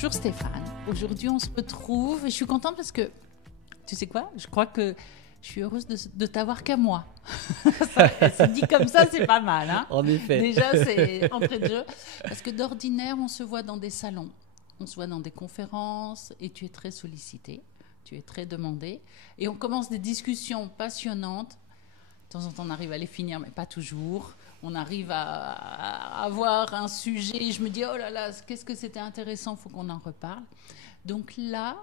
Bonjour Stéphane, aujourd'hui on se retrouve et je suis contente parce que, tu sais quoi, je crois que je suis heureuse de t'avoir qu'à moi. C'est dit comme ça, c'est pas mal. Hein, en effet. Déjà, c'est entrée de jeu. Parce que d'ordinaire, on se voit dans des salons, on se voit dans des conférences et tu es très sollicité, tu es très demandé. Et on commence des discussions passionnantes. De temps en temps, on arrive à les finir, mais pas toujours. On arrive à avoir un sujet et je me dis, oh là là, qu'est-ce que c'était intéressant, il faut qu'on en reparle. Donc là,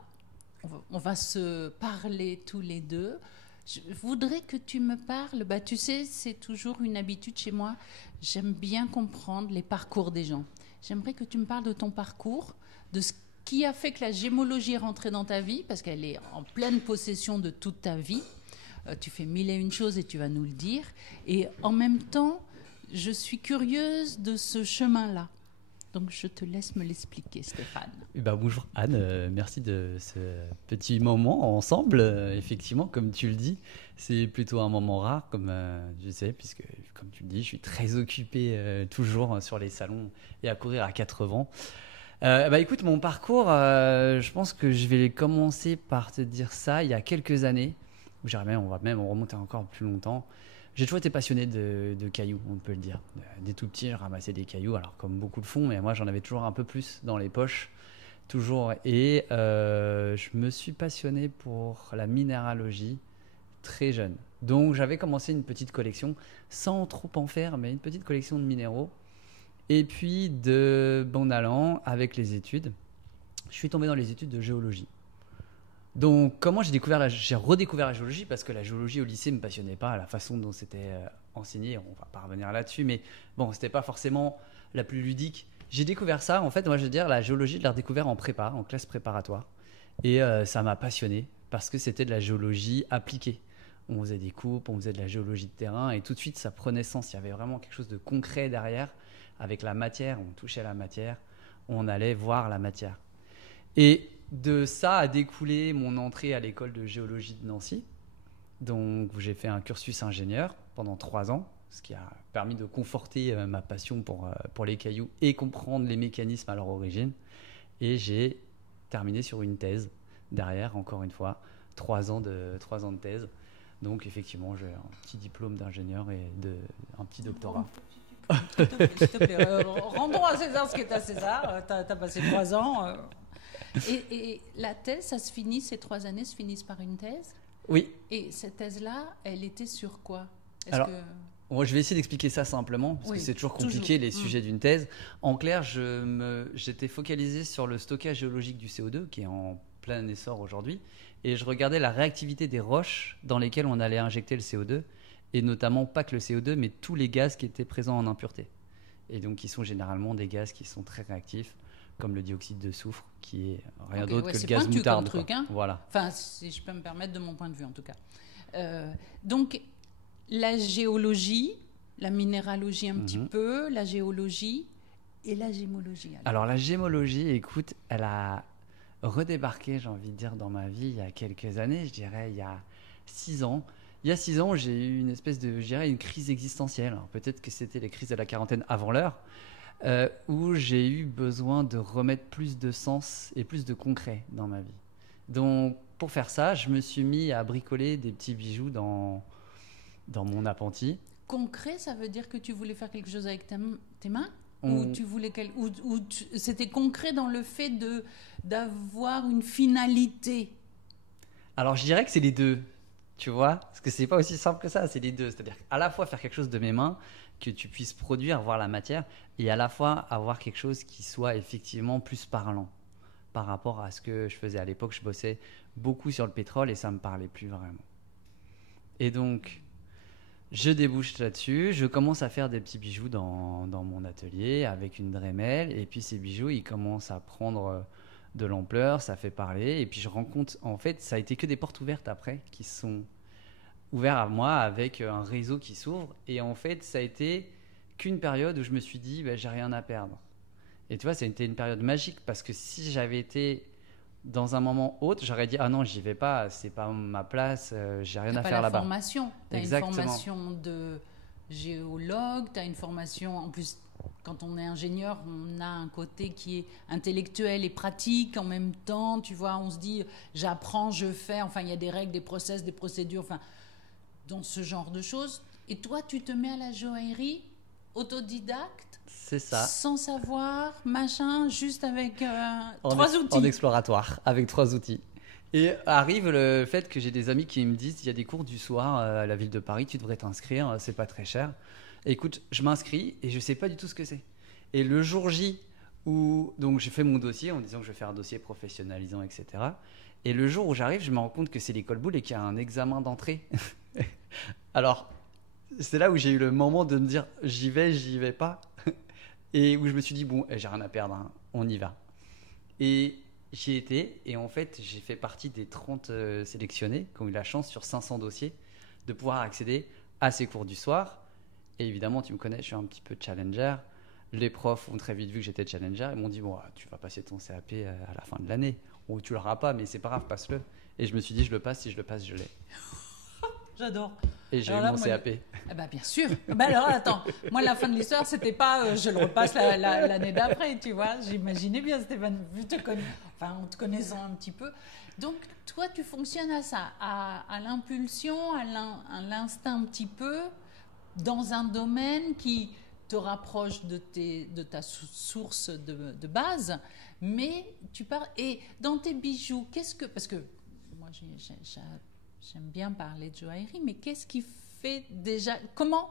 on va se parler tous les deux. Je voudrais que tu me parles, tu sais, c'est toujours une habitude chez moi, j'aime bien comprendre les parcours des gens. J'aimerais que tu me parles de ton parcours, de ce qui a fait que la gémologie est rentrée dans ta vie, parce qu'elle est en pleine possession de toute ta vie. Tu fais mille et une choses et tu vas nous le dire. Et en même temps, je suis curieuse de ce chemin-là. Donc, je te laisse me l'expliquer, Stéphane. Bonjour Anne, merci de ce petit moment ensemble. Effectivement, comme tu le dis, c'est plutôt un moment rare, comme je sais, puisque, comme tu le dis, je suis très occupé toujours sur les salons et à courir à 4 vents. Écoute, mon parcours, je pense que je vais commencer par te dire ça il y a quelques années. On va même remonter encore plus longtemps. J'ai toujours été passionné de cailloux, on peut le dire. Dès tout petit, je ramassais des cailloux, alors comme beaucoup le font, mais moi j'en avais toujours un peu plus dans les poches, toujours. Et je me suis passionné pour la minéralogie très jeune. Donc j'avais commencé une petite collection, sans trop en faire, mais une petite collection de minéraux. Et puis de bon allant, avec les études, je suis tombé dans les études de géologie. Donc, comment j'ai redécouvert la géologie, parce que la géologie au lycée ne me passionnait pas, la façon dont c'était enseigné, on va pas revenir là-dessus, mais bon, c'était pas forcément la plus ludique. J'ai découvert ça, en fait, moi je veux dire, la géologie, je l'ai redécouvert en prépa, en classe préparatoire, et ça m'a passionné, parce que c'était de la géologie appliquée. On faisait des coupes, on faisait de la géologie de terrain, et tout de suite, ça prenait sens, il y avait vraiment quelque chose de concret derrière, avec la matière, on touchait la matière, on allait voir la matière. Et de ça a découlé mon entrée à l'école de géologie de Nancy, donc où j'ai fait un cursus ingénieur pendant 3 ans, ce qui a permis de conforter ma passion pour les cailloux et comprendre les mécanismes à leur origine. Et j'ai terminé sur une thèse derrière, encore une fois, 3 ans de thèse. Donc effectivement, j'ai un petit diplôme d'ingénieur et un petit doctorat. S'il te plaît, rendons à César ce qui est à César. T'as passé 3 ans. Et la thèse, ces 3 années se finissent par une thèse? Oui. Et cette thèse-là, elle était sur quoi? Moi, je vais essayer d'expliquer ça simplement, parce que c'est toujours compliqué les sujets d'une thèse. En clair, j'étais focalisé sur le stockage géologique du CO2, qui est en plein essor aujourd'hui, et je regardais la réactivité des roches dans lesquelles on allait injecter le CO2, et notamment pas que le CO2, mais tous les gaz qui étaient présents en impureté. Et donc, qui sont généralement des gaz qui sont très réactifs, comme le dioxyde de soufre, qui est rien d'autre que le gaz moutarde. C'est pointu comme truc, hein. Voilà. Enfin, si je peux me permettre de mon point de vue, en tout cas. Donc, la géologie, la minéralogie un petit peu, la géologie et la gémologie. Alors, la gémologie, écoute, elle a redébarqué, j'ai envie de dire, dans ma vie il y a quelques années, je dirais il y a 6 ans. Il y a 6 ans, j'ai eu une espèce de, je dirais, une crise existentielle. Alors, peut-être que c'était les crises de la quarantaine avant l'heure. Où j'ai eu besoin de remettre plus de sens et plus de concret dans ma vie. Donc, pour faire ça, je me suis mis à bricoler des petits bijoux dans mon appentis. Concret, ça veut dire que tu voulais faire quelque chose avec tes mains? Ou tu voulais c'était concret dans le fait d'avoir une finalité? Alors, je dirais que c'est les deux, tu vois, parce que c'est pas aussi simple que ça, c'est les deux. C'est-à-dire à la fois faire quelque chose de mes mains, que tu puisses produire, voir la matière, et à la fois avoir quelque chose qui soit effectivement plus parlant par rapport à ce que je faisais à l'époque. Je bossais beaucoup sur le pétrole et ça me parlait plus vraiment. Et donc, je débouche là-dessus, je commence à faire des petits bijoux dans mon atelier avec une Dremel, et puis ces bijoux, ils commencent à prendre de l'ampleur, ça fait parler, et puis je rencontre, en fait, ça a été que des portes ouvertes après qui sont ouvert à moi avec un réseau qui s'ouvre. Et en fait, ça a été qu'une période où je me suis dit, j'ai rien à perdre. Et tu vois, ça a été une période magique parce que si j'avais été dans un moment autre, j'aurais dit, ah non, j'y vais pas, c'est pas ma place, j'ai rien à faire là-bas. Tu as Exactement. une formation de géologue, tu as une formation, en plus, quand on est ingénieur, on a un côté qui est intellectuel et pratique en même temps. Tu vois, on se dit, j'apprends, je fais. Enfin, il y a des règles, des process, des procédures, enfin, dans ce genre de choses. Et toi, tu te mets à la joaillerie, autodidacte, C'est ça. sans savoir, machin, juste avec En 3 outils. En exploratoire, avec 3 outils. Et arrive le fait que j'ai des amis qui me disent, il y a des cours du soir à la ville de Paris, tu devrais t'inscrire, c'est pas très cher. Écoute, je m'inscris et je sais pas du tout ce que c'est. Et le jour J où donc j'ai fait mon dossier en disant que je vais faire un dossier professionnalisant, etc. Et le jour où j'arrive, je me rends compte que c'est l'école boule et qu'il y a un examen d'entrée. Alors, c'est là où j'ai eu le moment de me dire j'y vais pas. Et où je me suis dit bon, j'ai rien à perdre, hein, on y va. Et j'y étais et en fait, j'ai fait partie des 30 sélectionnés qui ont eu la chance sur 500 dossiers de pouvoir accéder à ces cours du soir. Et évidemment, tu me connais, je suis un petit peu challenger. Les profs ont très vite vu que j'étais challenger et m'ont dit bon, tu vas passer ton CAP à la fin de l'année. Ou tu l'auras pas, mais c'est pas grave, passe-le. Et je me suis dit je le passe, si je le passe, je l'ai. J'adore. Et j'ai eu Alors là, mon moi, CAP. Ah bah, bien sûr. Bah alors attends, moi la fin de l'histoire c'était pas je le repasse l'année d'après, tu vois. J'imaginais bien Stéphane, en te connaissant un petit peu. Donc toi tu fonctionnes à ça, à l'impulsion, à l'instinct un petit peu, dans un domaine qui te rapproche de ta source de base, mais tu pars et dans tes bijoux, parce que moi j'aime bien parler de joaillerie, mais qu'est-ce qui fait déjà comment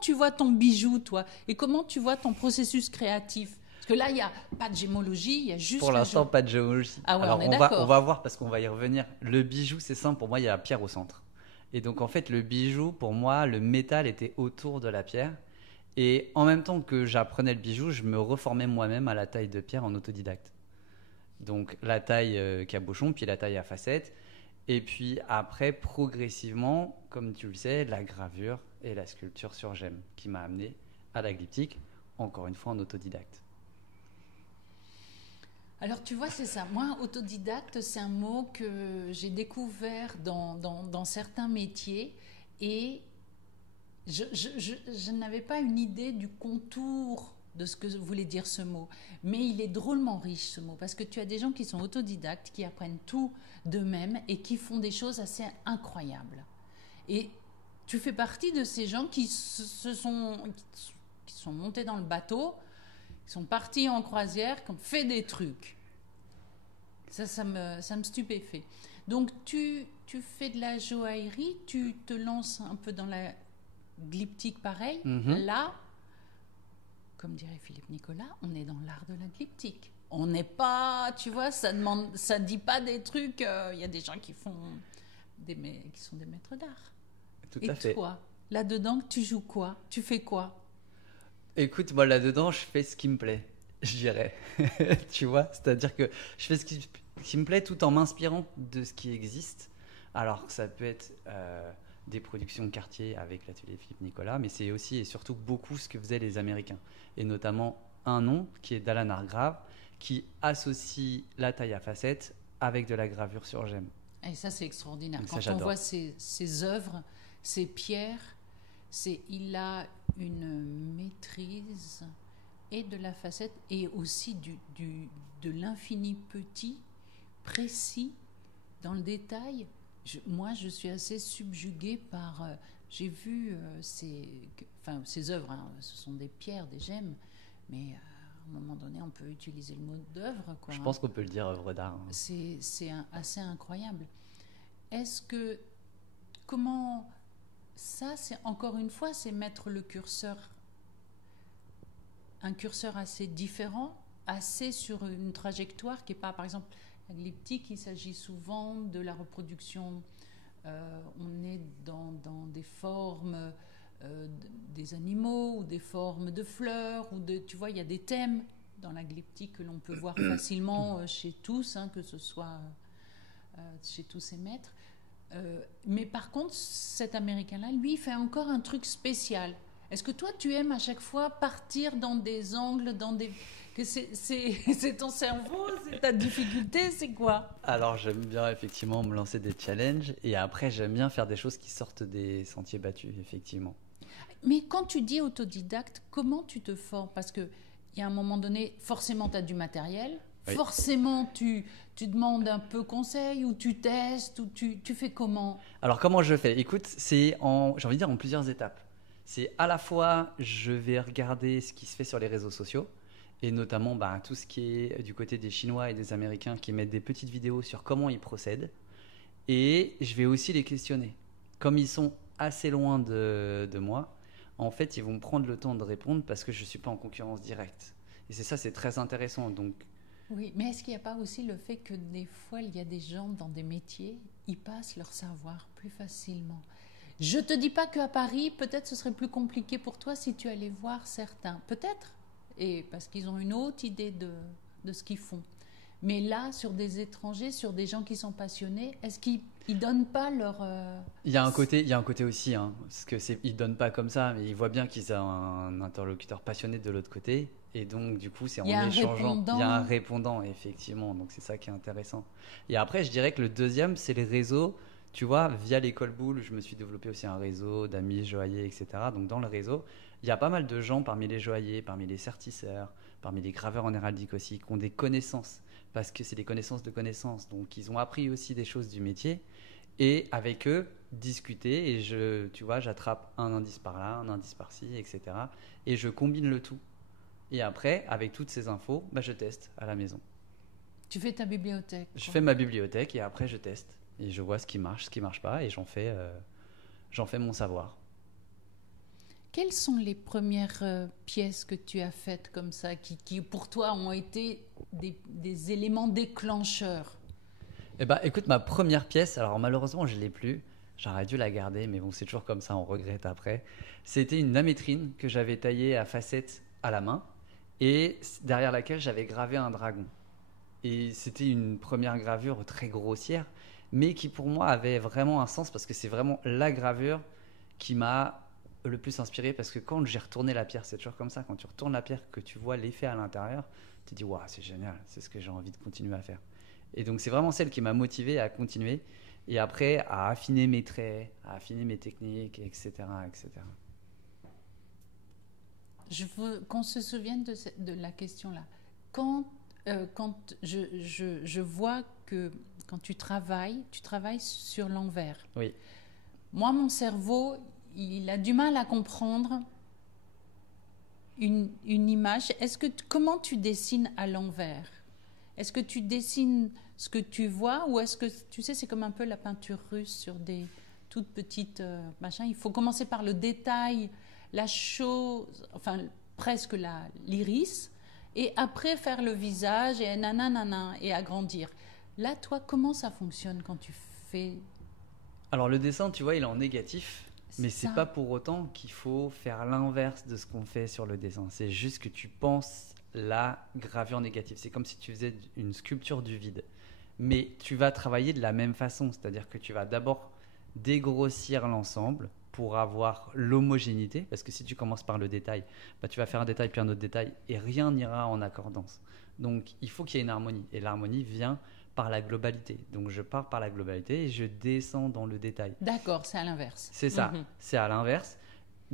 tu vois ton bijou, toi, et comment tu vois ton processus créatif? Parce que là, il n'y a pas de gémologie, il y a juste Pour l'instant, pas de géologie. Ah ouais, Alors, on est d'accord. on va voir parce qu'on va y revenir. Le bijou, c'est simple. Pour moi, il y a la pierre au centre. Et donc, en fait, le bijou, pour moi, le métal était autour de la pierre. Et en même temps que j'apprenais le bijou, je me reformais moi-même à la taille de pierre en autodidacte. Donc, la taille cabochon, puis la taille à facettes. Et puis après, progressivement, comme tu le sais, la gravure et la sculpture sur gemme qui m'a amené à la glyptique, encore une fois en autodidacte. Alors tu vois, c'est ça. Moi, autodidacte, c'est un mot que j'ai découvert dans certains métiers et je n'avais pas une idée du contour de ce que voulait dire ce mot. Mais il est drôlement riche, ce mot, parce que tu as des gens qui sont autodidactes, qui apprennent tout d'eux-mêmes et qui font des choses assez incroyables. Et tu fais partie de ces gens qui sont montés dans le bateau, qui sont partis en croisière, qui ont fait des trucs. Ça me stupéfait. Donc tu fais de la joaillerie, tu te lances un peu dans la glyptique pareil. Là, comme dirait Philippe Nicolas, on est dans l'art de la glyptique. On n'est pas, tu vois, ça dit pas des trucs. Il y a des gens qui sont des maîtres d'art. Tout à fait. Et toi, là-dedans, tu joues quoi? Tu fais quoi? Écoute, moi là-dedans, je fais ce qui me plaît, je dirais. Tu vois, c'est-à-dire que je fais ce qui me plaît tout en m'inspirant de ce qui existe. Alors, ça peut être des productions quartier avec l'atelier Philippe Nicolas, mais c'est aussi et surtout beaucoup ce que faisaient les Américains. Et notamment un nom qui est d'Alan Hargrave, qui associe la taille à facettes avec de la gravure sur gemme. Et ça, c'est extraordinaire. Donc quand ça, on voit ses œuvres, ses pierres, il a une maîtrise et de la facette et aussi de l'infini petit, précis, dans le détail. Moi, je suis assez subjuguée par... j'ai vu ces œuvres, hein, ce sont des pierres, des gemmes, mais à un moment donné, on peut utiliser le mot d'œuvre. Je pense qu'on peut le dire œuvre d'art. Hein. C'est assez incroyable. Est-ce que... Comment... Ça, c'est encore une fois, c'est mettre le curseur... Un curseur assez différent, assez sur une trajectoire qui n'est pas, par exemple... La glyptique, il s'agit souvent de la reproduction. On est dans des formes des animaux ou des formes de fleurs. Tu vois, il y a des thèmes dans la glyptique que l'on peut voir facilement chez tous, hein, que ce soit chez tous ces maîtres. Mais par contre, cet Américain-là, lui, il fait encore un truc spécial. Est-ce que toi, tu aimes à chaque fois partir dans des angles, que c'est ton cerveau, c'est ta difficulté, c'est quoi? Alors j'aime bien effectivement me lancer des challenges et après j'aime bien faire des choses qui sortent des sentiers battus, effectivement. Mais quand tu dis autodidacte, comment tu te formes? Parce qu'il y a un moment donné, forcément, tu as du matériel. Oui. Forcément, tu demandes un peu conseil ou tu testes ou tu fais comment? Alors, comment je fais? Écoute, j'ai envie de dire en plusieurs étapes. C'est à la fois, je vais regarder ce qui se fait sur les réseaux sociaux, et notamment tout ce qui est du côté des Chinois et des Américains qui mettent des petites vidéos sur comment ils procèdent. Et je vais aussi les questionner. Comme ils sont assez loin de moi, en fait, ils vont me prendre le temps de répondre parce que je ne suis pas en concurrence directe. Et c'est très intéressant. Donc, Oui, mais est-ce qu'il n'y a pas aussi le fait que des fois, il y a des gens dans des métiers, ils passent leur savoir plus facilement? Je ne te dis pas qu'à Paris, peut-être ce serait plus compliqué pour toi si tu allais voir certains. Peut-être, et parce qu'ils ont une autre idée de ce qu'ils font. Mais là, sur des étrangers, sur des gens qui sont passionnés, est-ce qu'ils ne donnent pas leur... il y a un côté aussi, hein, parce que ils ne donnent pas comme ça, mais ils voient bien qu'ils ont un interlocuteur passionné de l'autre côté. Et donc, du coup, c'est en Il y a un échangeant. répondant. Il y a un répondant, effectivement. Donc, c'est ça qui est intéressant. Et après, je dirais que le deuxième, c'est les réseaux. Tu vois, via l'école Boulle, je me suis développé aussi un réseau d'amis joailliers, etc. Donc, dans le réseau, il y a pas mal de gens parmi les joailliers, parmi les sertisseurs, parmi les graveurs en héraldique aussi, qui ont des connaissances. Parce que c'est des connaissances de connaissances. Donc, ils ont appris aussi des choses du métier. Et avec eux, discuter. Et tu vois, j'attrape un indice par là, un indice par-ci, etc. Et je combine le tout. Et après, avec toutes ces infos, je teste à la maison. Tu fais ta bibliothèque. Je fais ma bibliothèque et après, je teste. Et je vois ce qui marche pas. Et j'en fais mon savoir. Quelles sont les premières pièces que tu as faites comme ça, qui pour toi ont été des éléments déclencheurs? Eh ben, écoute, ma première pièce, alors malheureusement, je ne l'ai plus. J'aurais dû la garder, mais bon, c'est toujours comme ça, on regrette après. C'était une amétrine que j'avais taillée à facettes à la main et derrière laquelle j'avais gravé un dragon. Et c'était une première gravure très grossière, mais qui pour moi avait vraiment un sens parce que c'est vraiment la gravure qui m'a le plus inspiré. Parce que quand j'ai retourné la pierre, c'est toujours comme ça, quand tu retournes la pierre, que tu vois l'effet à l'intérieur, tu te dis waouh, c'est génial, c'est ce que j'ai envie de continuer à faire. Et donc c'est vraiment celle qui m'a motivé à continuer et après à affiner mes traits, à affiner mes techniques, etc. etc. Je veux qu'on se souvienne de la question là. Quand je vois que quand tu travailles sur l'envers. Oui. Moi, mon cerveau, il a du mal à comprendre une image. Comment tu dessines à l'envers? Est-ce que tu dessines ce que tu vois ou est-ce que, tu sais, c'est comme un peu la peinture russe sur des toutes petites machins. Il faut commencer par le détail, la chose, enfin presque l'iris, et après faire le visage et nanana et agrandir. Là, toi, comment ça fonctionne quand tu fais? Alors le dessin, tu vois, il est en négatif, mais c'est ça. pas pour autant qu'il faut faire l'inverse de ce qu'on fait sur le dessin. C'est juste que tu penses la gravure négative. C'est comme si tu faisais une sculpture du vide. Mais tu vas travailler de la même façon, c'est-à-dire que tu vas d'abord dégrossir l'ensemble pour avoir l'homogénéité, parce que si tu commences par le détail, tu vas faire un détail puis un autre détail et rien n'ira en accordance. Donc il faut qu'il y ait une harmonie et l'harmonie vient par la globalité. Donc je pars par la globalité et je descends dans le détail. D'accord, c'est à l'inverse. C'est ça, c'est à l'inverse.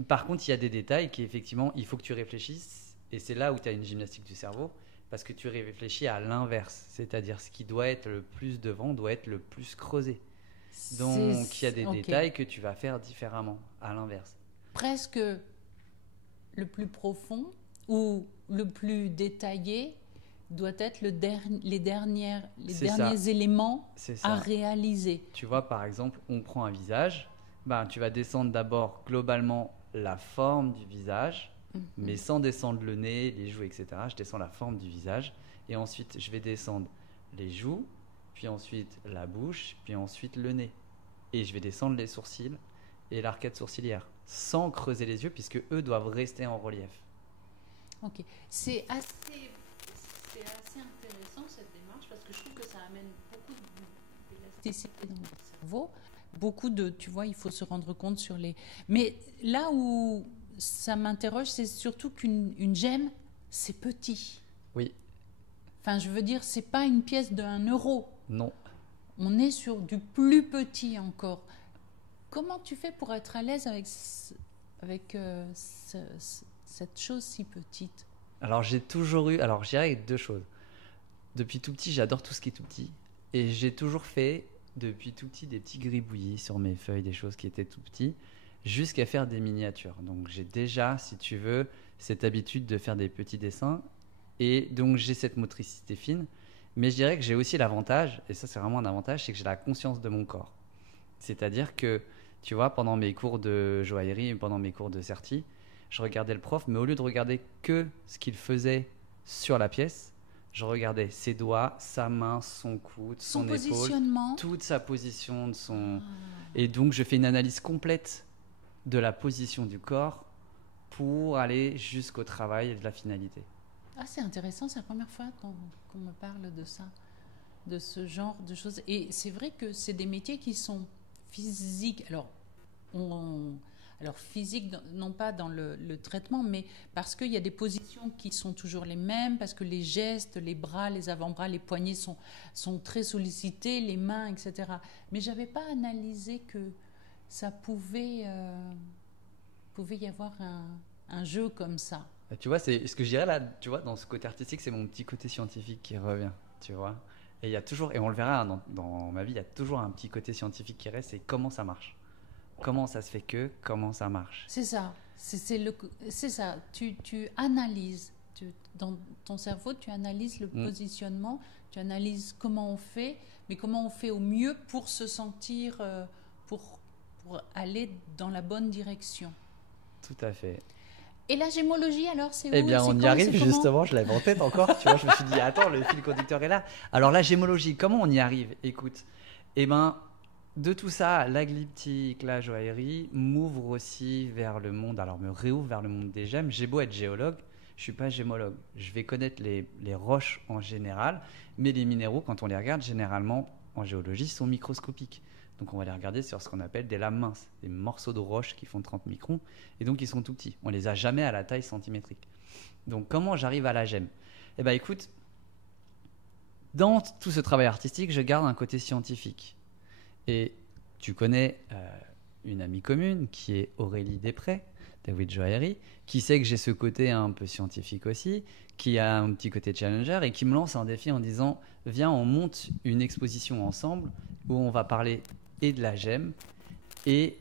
Par contre, il y a des détails qui effectivement, il faut que tu réfléchisses et c'est là où tu as une gymnastique du cerveau parce que tu réfléchis à l'inverse, c'est-à-dire ce qui doit être le plus devant doit être le plus creusé. Donc il y a des détails que tu vas faire différemment, à l'inverse. Presque le plus profond ou le plus détaillé doit être les derniers éléments à réaliser. Tu vois, par exemple, on prend un visage, tu vas descendre d'abord globalement la forme du visage, mais sans descendre le nez, les joues, etc. Je descends la forme du visage et ensuite je vais descendre les joues, puis ensuite la bouche, puis ensuite le nez. Et je vais descendre les sourcils et l'arcade sourcilière, sans creuser les yeux, puisque eux doivent rester en relief. Ok, c'est assez intéressant cette démarche, parce que je trouve que ça amène beaucoup d'élasticité dans le cerveau. Beaucoup tu vois, il faut se rendre compte sur les... Mais là où ça m'interroge, c'est surtout qu'une gemme, c'est petit. Oui. Enfin, je veux dire, c'est pas une pièce de 1 euro. Non. On est sur du plus petit encore. Comment tu fais pour être à l'aise avec cette chose si petite? Alors j'ai toujours eu, alors je dirais deux choses. Depuis tout petit, j'adore tout ce qui est tout petit. Et j'ai toujours fait, depuis tout petit, des petits gribouillis sur mes feuilles, des choses qui étaient tout petits, jusqu'à faire des miniatures. Donc j'ai déjà, si tu veux, cette habitude de faire des petits dessins. Et donc j'ai cette motricité fine. Mais je dirais que j'ai aussi l'avantage, et ça c'est vraiment un avantage, c'est que j'ai la conscience de mon corps. C'est-à-dire que, tu vois, pendant mes cours de joaillerie, pendant mes cours de certi, je regardais le prof, mais au lieu de regarder que ce qu'il faisait sur la pièce, je regardais ses doigts, sa main, son coude, son épaule, positionnement, toute sa position de son... Et donc, je fais une analyse complète de la position du corps pour aller jusqu'au travail et de la finalité. Ah, c'est intéressant, c'est la première fois qu'on me parle de ça, de ce genre de choses. Et c'est vrai que c'est des métiers qui sont physiques. Alors physique, non pas dans le traitement, mais parce qu'il y a des positions qui sont toujours les mêmes, parce que les gestes, les bras, les avant-bras, les poignets sont très sollicités, les mains, etc. Mais je n'avais pas analysé que ça pouvait y avoir un jeu comme ça. Tu vois, c'est ce que je dirais là, tu vois, dans ce côté artistique, c'est mon petit côté scientifique qui revient, tu vois. Et il y a toujours, et on le verra hein, dans ma vie, il y a toujours un petit côté scientifique qui reste, c'est comment ça marche. Comment ça se fait que, comment ça marche. C'est ça. C'est ça. Tu analyses. Dans ton cerveau, tu analyses le positionnement, tu analyses comment on fait, mais comment on fait au mieux pour se sentir, pour aller dans la bonne direction. Tout à fait. Et la gémologie, alors, c'est où? Eh bien, on y arrive justement, je l'avais en tête encore, tu vois, je me suis dit, attends, le fil conducteur est là. Alors, la gémologie, comment on y arrive? Écoute, eh ben, de tout ça, la glyptique, la joaillerie m'ouvre aussi vers le monde, alors me réouvre vers le monde des gemmes. J'ai beau être géologue, je suis pas gémologue. Je vais connaître les roches en général, mais les minéraux, quand on les regarde, généralement, en géologie, sont microscopiques. Donc on va les regarder sur ce qu'on appelle des lames minces, des morceaux de roche qui font 30 microns, et donc ils sont tout petits. On les a jamais à la taille centimétrique. Donc comment j'arrive à la gemme? Eh bien écoute, dans tout ce travail artistique, je garde un côté scientifique. Et tu connais une amie commune qui est Aurélie Després, d'Awi Joaillerie, qui sait que j'ai ce côté un peu scientifique aussi, qui a un petit côté challenger et qui me lance un défi en disant « Viens, on monte une exposition ensemble où on va parler et de la gemme et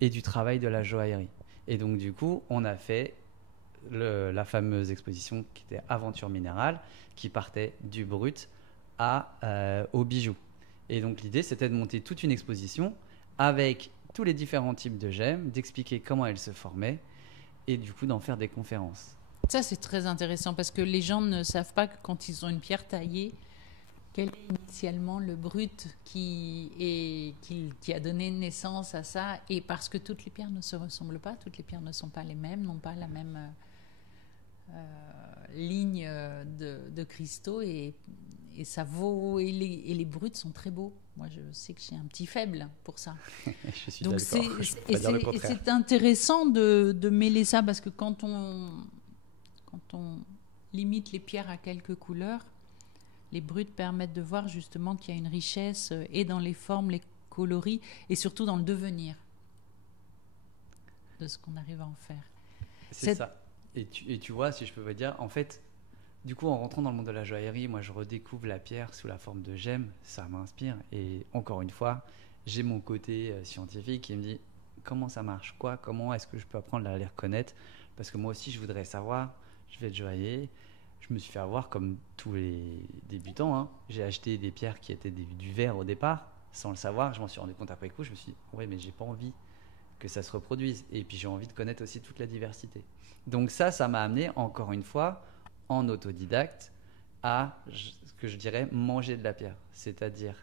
du travail de la joaillerie. » Et donc du coup, on a fait la fameuse exposition qui était Aventure minérale, qui partait du brut au bijou. Et donc l'idée, c'était de monter toute une exposition avec tous les différents types de gemmes, d'expliquer comment elles se formaient et du coup d'en faire des conférences. Ça, c'est très intéressant parce que les gens ne savent pas que quand ils ont une pierre taillée, quel est initialement le brut qui a donné naissance à ça. Et parce que toutes les pierres ne se ressemblent pas, toutes les pierres ne sont pas les mêmes, n'ont pas la même ligne de cristaux et ça vaut, et les bruts sont très beaux. Moi, je sais que j'ai un petit faible pour ça. Je suis donc d'accord. c'est intéressant de mêler ça parce que quand on limite les pierres à quelques couleurs, les bruts permettent de voir justement qu'il y a une richesse et dans les formes, les coloris et surtout dans le devenir de ce qu'on arrive à en faire. C'est ça. Et tu vois, si je peux vous dire, en fait, du coup, en rentrant dans le monde de la joaillerie, moi, je redécouvre la pierre sous la forme de gemme. Ça m'inspire. Et encore une fois, j'ai mon côté scientifique qui me dit comment ça marche, comment est-ce que je peux apprendre à les reconnaître? Parce que moi aussi, je voudrais savoir. Je vais être joaillier. Je me suis fait avoir comme tous les débutants. Hein. J'ai acheté des pierres qui étaient du verre au départ, sans le savoir. Je m'en suis rendu compte après coup. Je me suis dit, ouais, mais j'ai pas envie que ça se reproduise. Et puis, j'ai envie de connaître aussi toute la diversité. Donc ça m'a amené, encore une fois, en autodidacte, à ce que je dirais manger de la pierre. C'est-à-dire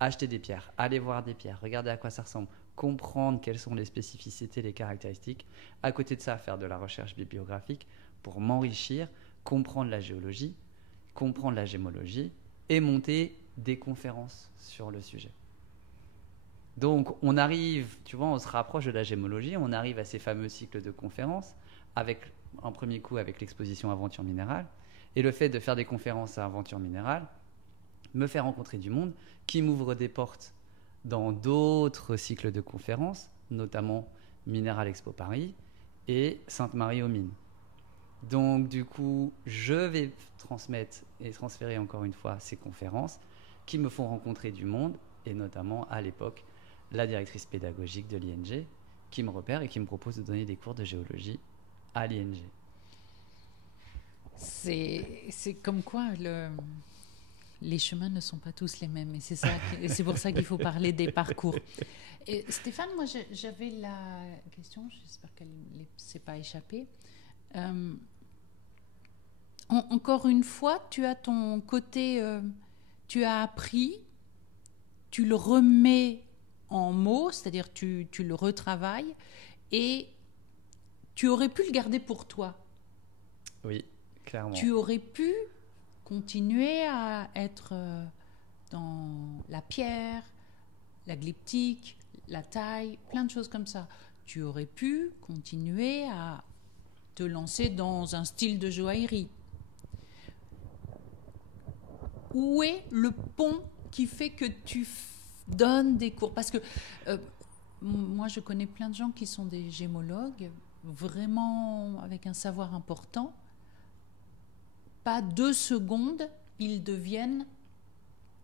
acheter des pierres, aller voir des pierres, regarder à quoi ça ressemble, comprendre quelles sont les spécificités, les caractéristiques. À côté de ça, faire de la recherche bibliographique pour m'enrichir, comprendre la géologie, comprendre la gémologie et monter des conférences sur le sujet. Donc on arrive, tu vois, on se rapproche de la gémologie, on arrive à ces fameux cycles de conférences avec un premier coup avec l'exposition Aventure minérale et le fait de faire des conférences à Aventure minérale me fait rencontrer du monde qui m'ouvre des portes dans d'autres cycles de conférences, notamment Mineral Expo Paris et Sainte-Marie-aux-Mines. Donc du coup, je vais transmettre et transférer encore une fois ces conférences qui me font rencontrer du monde, et notamment à l'époque la directrice pédagogique de l'ING qui me repère et qui me propose de donner des cours de géologie à l'ING. C'est comme quoi les chemins ne sont pas tous les mêmes, et c'est pour ça qu'il faut parler des parcours. Et Stéphane, moi j'avais la question, j'espère qu'elle ne s'est pas échappée. Encore une fois, tu as ton côté, tu as appris, tu le remets en mots, c'est-à-dire tu le retravailles, et tu aurais pu le garder pour toi. Oui, clairement. Tu aurais pu continuer à être dans la pierre, la glyptique, la taille, plein de choses comme ça. Tu aurais pu continuer à te lancer dans un style de joaillerie. Où est le pont qui fait que tu donnes des cours? Parce que moi, je connais plein de gens qui sont des gémologues, vraiment avec un savoir important. Pas 2 secondes, ils deviennent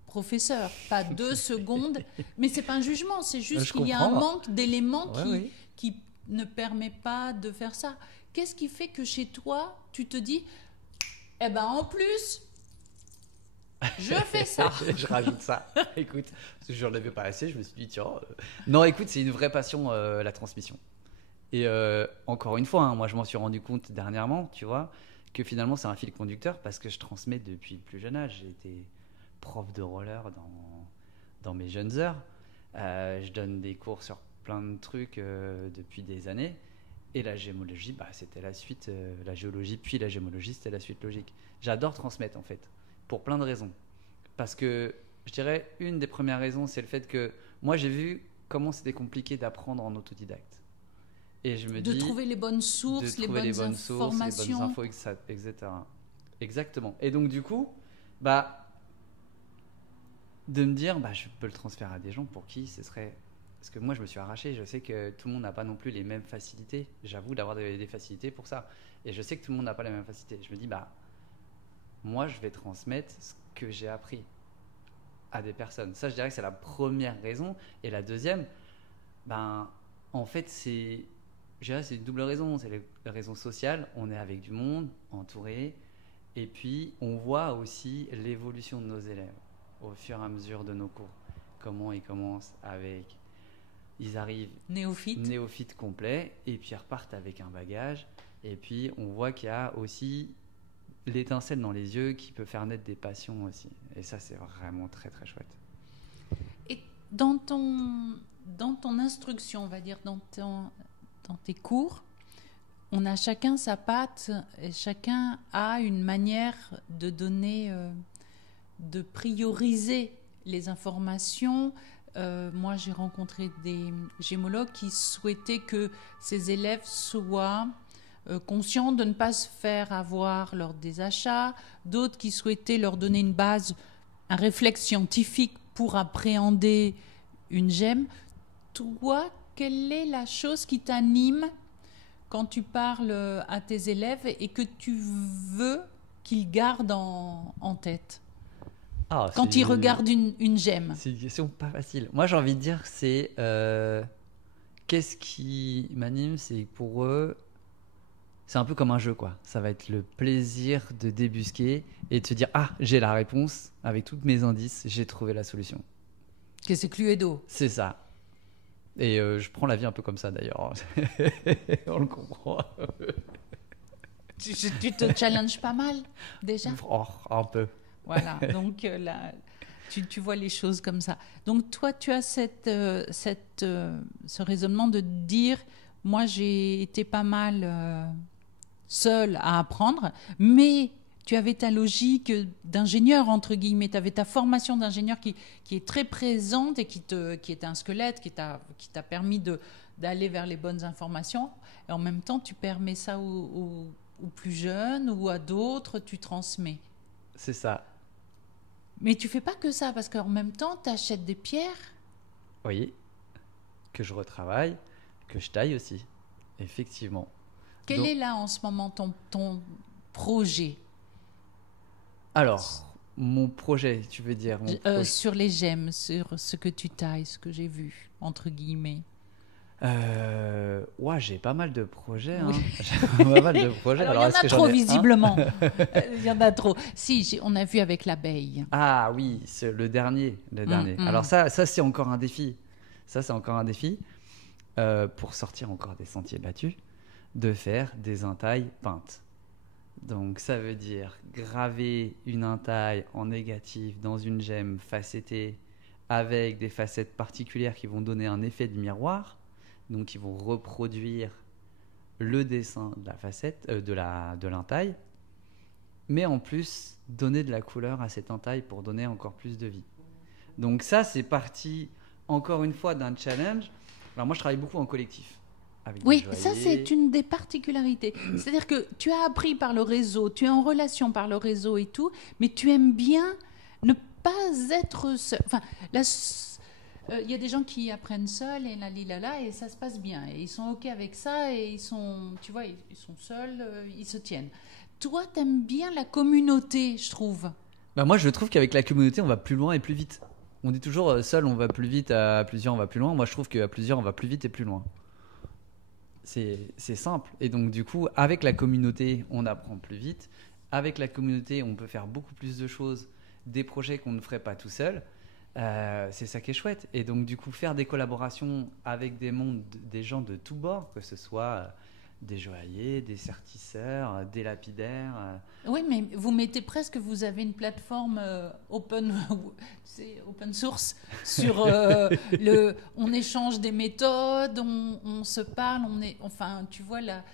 professeurs. Pas 2 secondes. Mais ce n'est pas un jugement, c'est juste qu'il y a un manque d'éléments qui ne permet pas de faire ça. Qu'est-ce qui fait que chez toi, tu te dis, eh ben en plus, je fais ça. Je rajoute ça. Écoute, parce que je n'en avais pas assez, je me suis dit, tiens. Non, écoute, c'est une vraie passion, la transmission. Et encore une fois, moi, je m'en suis rendu compte dernièrement, tu vois, que finalement, c'est un fil conducteur parce que je transmets depuis le plus jeune âge. J'ai été prof de roller dans mes jeunes heures. Je donne des cours sur plein de trucs depuis des années. Et la gémologie, c'était la suite. La géologie, puis la gémologie, c'était la suite logique. J'adore transmettre, en fait, pour plein de raisons. Parce que, je dirais, une des premières raisons, c'est le fait que moi, j'ai vu comment c'était compliqué d'apprendre en autodidacte. Et je me dis, trouver les bonnes sources, les bonnes informations. Les bonnes infos, etc. Exactement. Et donc, du coup, de me dire, je peux le transférer à des gens pour qui ce serait... Parce que moi, je me suis arraché. Je sais que tout le monde n'a pas non plus les mêmes facilités. J'avoue d'avoir des facilités pour ça. Et je sais que tout le monde n'a pas les mêmes facilités. Je me dis, moi, je vais transmettre ce que j'ai appris à des personnes. Ça, je dirais que c'est la première raison. Et la deuxième, en fait, c'est une double raison. C'est la raison sociale. On est avec du monde, entouré. Et puis, on voit aussi l'évolution de nos élèves au fur et à mesure de nos cours. Comment ils commencent avec... Ils arrivent néophytes complets. Et puis, ils repartent avec un bagage. Et puis, on voit qu'il y a aussi l'étincelle dans les yeux qui peut faire naître des passions aussi. Et ça, c'est vraiment très, très chouette. Et dans ton instruction, on va dire, dans tes cours, on a chacun sa patte et chacun a une manière de donner, de prioriser les informations. Moi, j'ai rencontré des gémologues qui souhaitaient que ces élèves soient conscients de ne pas se faire avoir lors des achats, d'autres qui souhaitaient leur donner une base, un réflexe scientifique pour appréhender une gemme. Toi, quelle est la chose qui t'anime quand tu parles à tes élèves et que tu veux qu'ils gardent en tête quand ils regardent une gemme? C'est une question pas facile. Moi, j'ai envie de dire, c'est qu'est-ce qui m'anime, c'est pour eux, c'est un peu comme un jeu, quoi. Ça va être le plaisir de débusquer et de se dire, j'ai la réponse, avec tous mes indices, j'ai trouvé la solution. Que c'est Cluedo. C'est ça. Et je prends la vie un peu comme ça, d'ailleurs. On le comprend. Tu te challenges pas mal, déjà? Un peu. Voilà, donc là, tu vois les choses comme ça. Donc toi, tu as ce raisonnement de dire, moi j'ai été pas mal seule à apprendre, mais tu avais ta logique d'ingénieur, entre guillemets, tu avais ta formation d'ingénieur qui est très présente et qui était un squelette, qui t'a permis d'aller vers les bonnes informations. Et en même temps, tu permets ça aux plus jeunes ou à d'autres, tu transmets. C'est ça. Mais tu fais pas que ça, parce qu'en même temps, tu achètes des pierres. Oui, que je retravaille. que je taille aussi, effectivement. Quel Donc, est là en ce moment ton projet alors, mon projet, tu veux dire mon projet. sur les gemmes, sur ce que tu tailles, ce que j'ai vu, entre guillemets? Ouais, j'ai pas mal de projets. Oui. Hein. J'ai pas mal de projets. Alors, il y en est-ce a que trop, j'en ai un? visiblement. Il y en a trop. Si, on a vu avec l'abeille. Ah oui, c'est le dernier. Le dernier. Alors ça c'est encore un défi. Ça, c'est encore un défi pour sortir encore des sentiers battus, de faire des intailles peintes. Donc ça veut dire graver une intaille en négatif dans une gemme facettée avec des facettes particulières qui vont donner un effet de miroir, donc qui vont reproduire le dessin de la facette, de l'intaille, mais en plus donner de la couleur à cette intaille pour donner encore plus de vie. Donc ça, c'est parti encore une fois d'un challenge. Alors moi, je travaille beaucoup en collectif. Avec Oui, des ça joailliers. c'est une des particularités. C'est-à-dire que tu as appris par le réseau, tu es en relation par le réseau et tout, mais tu aimes bien ne pas être seul. Enfin, il y a des gens qui apprennent seuls et et ça se passe bien. Et ils sont OK avec ça et ils sont, tu vois, ils sont seuls, ils se tiennent. Toi, tu aimes bien la communauté, je trouve. Bah moi, je trouve qu'avec la communauté, on va plus loin et plus vite. On dit toujours seul, on va plus vite, à plusieurs, on va plus loin. Moi, je trouve qu'à plusieurs, on va plus vite et plus loin. C'est simple. Et donc, du coup, avec la communauté, on apprend plus vite. Avec la communauté, on peut faire beaucoup plus de choses, des projets qu'on ne ferait pas tout seul. C'est ça qui est chouette. Et donc, du coup, faire des collaborations avec des gens de tous bords, que ce soit des joailliers, des sertisseurs, des lapidaires. Oui, mais vous avez une plateforme open source sur on échange des méthodes, on se parle, enfin, tu vois là,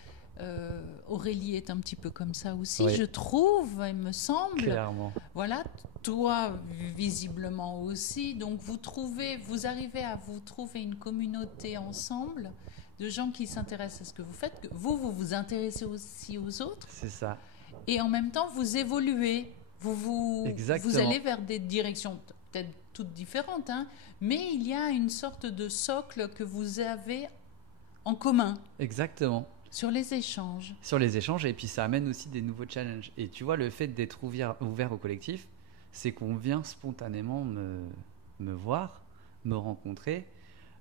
Aurélie est un petit peu comme ça aussi, Oui. je trouve, il me semble. Clairement. Voilà, toi visiblement aussi. Donc vous arrivez à vous trouver une communauté ensemble de gens qui s'intéressent à ce que vous faites, que vous vous intéressez aussi aux autres. C'est ça. Et en même temps, vous évoluez, vous Exactement. allez vers des directions peut-être toutes différentes, hein, mais il y a une sorte de socle que vous avez en commun Exactement. sur les échanges. Sur les échanges, et puis ça amène aussi des nouveaux challenges. Et tu vois, le fait d'être ouvert au collectif, c'est qu'on vient spontanément me voir, me rencontrer,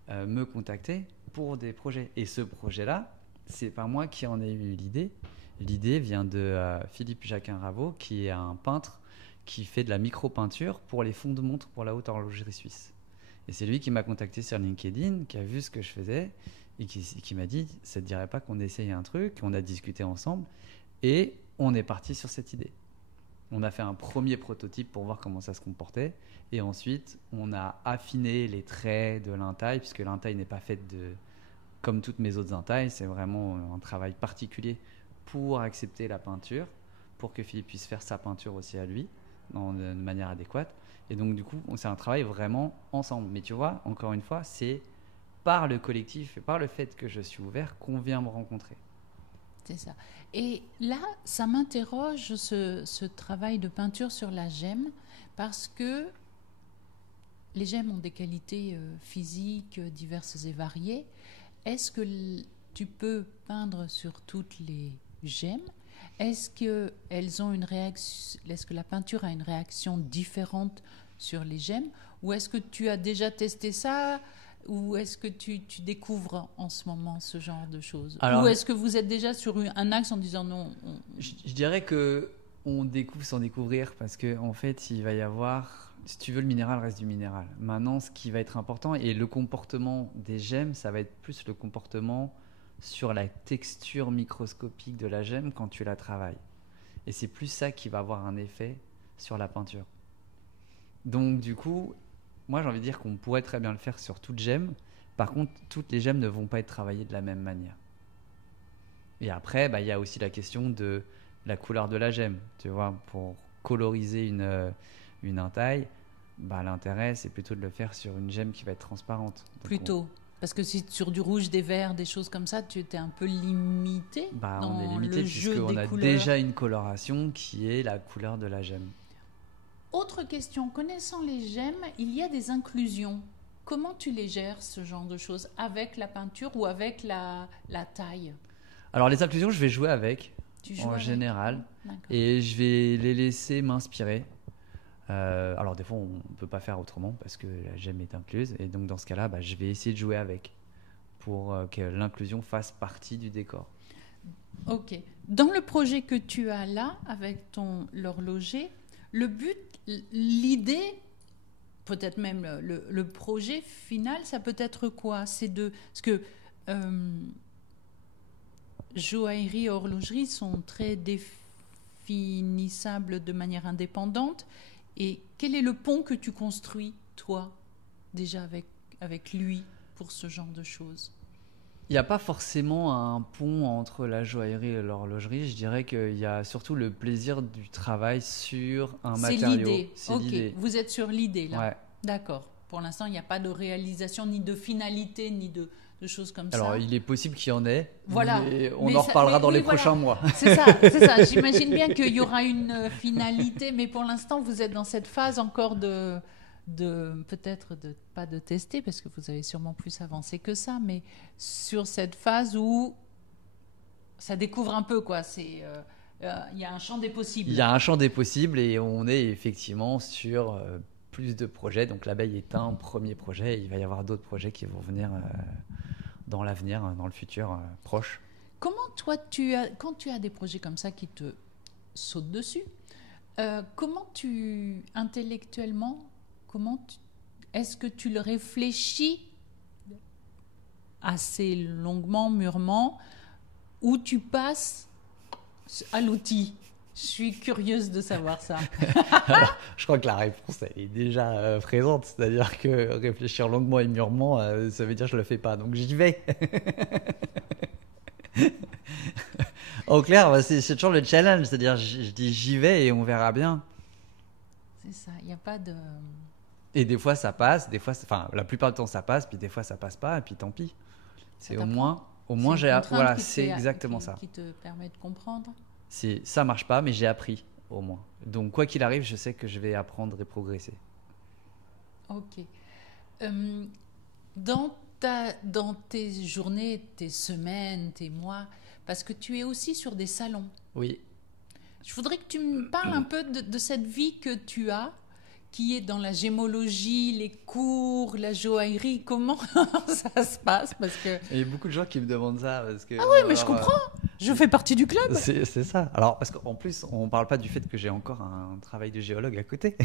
me contacter pour des projets. Et ce projet-là, c'est pas moi qui en ai eu l'idée. L'idée vient de Philippe Jacquin-Raveau, qui est un peintre qui fait de la micro-peinture pour les fonds de montre pour la haute horlogerie suisse. Et c'est lui qui m'a contacté sur LinkedIn, qui a vu ce que je faisais et qui m'a dit « ça te dirait pas qu'on essaye un truc ?» On a discuté ensemble et on est parti sur cette idée. On a fait un premier prototype pour voir comment ça se comportait et ensuite on a affiné les traits de l'intaille, puisque l'intaille n'est pas faite comme toutes mes autres intailles, c'est vraiment un travail particulier pour accepter la peinture, pour que Philippe puisse faire sa peinture aussi à lui de manière adéquate. Et donc du coup, c'est un travail vraiment ensemble. Mais tu vois, encore une fois, c'est par le collectif et par le fait que je suis ouvert qu'on vient me rencontrer. C'est ça. Et là, ça m'interroge, ce travail de peinture sur la gemme, parce que les gemmes ont des qualités physiques diverses et variées. Est-ce que tu peux peindre sur toutes les gemmes? Est-ce que la peinture a une réaction différente sur les gemmes? Ou est-ce que tu as déjà testé ça? Ou est-ce que tu découvres en ce moment ce genre de choses? Alors, ou est-ce que vous êtes déjà sur un axe en disant non? Je dirais que on découvre sans découvrir, parce que en fait, il va y avoir, si tu veux, le minéral reste du minéral. Maintenant, ce qui va être important, et le comportement des gemmes, ça va être plus le comportement sur la texture microscopique de la gemme quand tu la travailles. Et c'est plus ça qui va avoir un effet sur la peinture. Donc du coup, moi j'ai envie de dire qu'on pourrait très bien le faire sur toute gemme. Par contre, toutes les gemmes ne vont pas être travaillées de la même manière. Et après, il y a aussi la question de la couleur de la gemme. Tu vois, pour coloriser une intaille, l'intérêt c'est plutôt de le faire sur une gemme qui va être transparente. Donc plutôt. Parce que si sur du rouge, des verts, des choses comme ça, tu étais un peu limité dans on est limité le jeu des puisqu'on a couleurs. déjà une coloration qui est la couleur de la gemme. Autre question, connaissant les gemmes, il y a des inclusions. comment tu les gères, ce genre de choses, avec la peinture ou avec la taille? Alors les inclusions, je vais jouer avec, Tu joues en avec? général, D'accord. et je vais les laisser m'inspirer. Alors des fois, on ne peut pas faire autrement parce que la gemme est incluse, et donc dans ce cas-là, je vais essayer de jouer avec pour que l'inclusion fasse partie du décor. Ok. Dans le projet que tu as là, avec l'horloger, le but, l'idée, peut-être même le projet final, ça peut être quoi? Parce que joaillerie et horlogerie sont très définissables de manière indépendante. Et quel est le pont que tu construis, toi, déjà avec lui, pour ce genre de choses? Il n'y a pas forcément un pont entre la joaillerie et l'horlogerie. Je dirais qu'il y a surtout le plaisir du travail sur un matériau. C'est l'idée. Vous êtes sur l'idée, là. Ouais. D'accord. Pour l'instant, il n'y a pas de réalisation, ni de finalité, ni de choses comme ça. Alors, il est possible qu'il y en ait, voilà. mais on en reparlera dans les prochains mois. C'est ça. J'imagine bien qu'il y aura une finalité, mais pour l'instant, vous êtes dans cette phase encore peut-être pas de tester, parce que vous avez sûrement plus avancé que ça, mais sur cette phase où ça découvre un peu, quoi. Il y a un champ des possibles. Il y a un champ des possibles et on est effectivement sur plus de projets. Donc l'abeille est un premier projet et il va y avoir d'autres projets qui vont venir dans l'avenir, dans le futur proche. Comment toi, quand tu as des projets comme ça qui te sautent dessus, intellectuellement, est-ce que tu le réfléchis assez longuement, mûrement, ou tu passes à l'outil? Je suis curieuse de savoir ça. Alors, je crois que la réponse elle est déjà présente, c'est-à-dire que réfléchir longuement et mûrement, ça veut dire que je le fais pas, donc j'y vais. En clair, c'est toujours le challenge, c'est-à-dire je dis j'y vais et on verra bien. C'est ça, il n'y a pas de... Et des fois ça passe, la plupart du temps ça passe, puis des fois ça passe pas, et puis tant pis. C'est au moins c'est exactement ça. Qui te permet de comprendre. Ça marche pas, mais j'ai appris au moins. Donc quoi qu'il arrive, je sais que je vais apprendre et progresser. Ok. Dans tes journées, tes semaines, tes mois, parce que tu es aussi sur des salons. Oui. Je voudrais que tu me parles un peu de cette vie que tu as, qui est dans la gémologie, les cours, la joaillerie. Comment ça se passe? Parce que... Il y a beaucoup de gens qui me demandent ça. Parce que, ah oui, mais je comprends. Je fais partie du club. C'est ça. Alors, parce qu'en plus, on ne parle pas du fait que j'ai encore un travail de géologue à côté.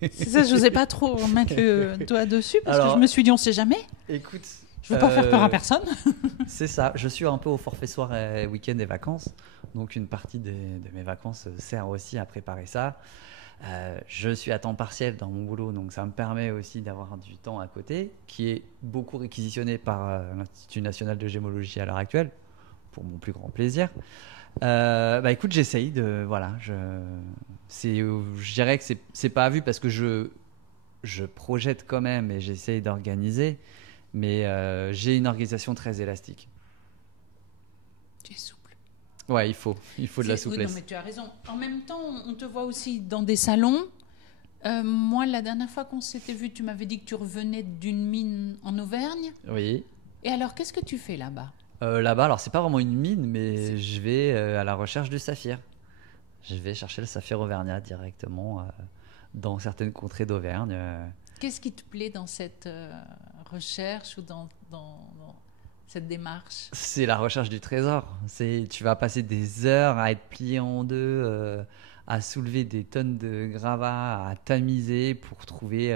C'est ça, je n'osais pas trop mettre le doigt dessus, parce que je me suis dit, on ne sait jamais. Écoute... Je ne veux pas faire peur à personne. C'est ça. Je suis un peu au forfait soir, week-end et vacances. Donc, une partie de mes vacances sert aussi à préparer ça. Je suis à temps partiel dans mon boulot, donc ça me permet aussi d'avoir du temps à côté, qui est beaucoup réquisitionné par l'Institut national de gémologie à l'heure actuelle, pour mon plus grand plaisir. Écoute, j'essaye de... Voilà, je dirais que c'est pas à vue parce que je projette quand même et j'essaye d'organiser, mais j'ai une organisation très élastique. Tu es souple. Ouais, il faut de la souplesse. Oui, non, mais tu as raison. En même temps, on te voit aussi dans des salons. Moi, la dernière fois qu'on s'était vu, tu m'avais dit que tu revenais d'une mine en Auvergne. Oui. Et alors, qu'est-ce que tu fais là-bas? Là-bas, alors c'est pas vraiment une mine, mais je vais à la recherche du saphir. Je vais chercher le saphir auvergnat directement dans certaines contrées d'Auvergne. Qu'est-ce qui te plaît dans cette recherche ou dans cette démarche? C'est la recherche du trésor. Tu vas passer des heures à être plié en deux, à soulever des tonnes de gravats, à tamiser pour trouver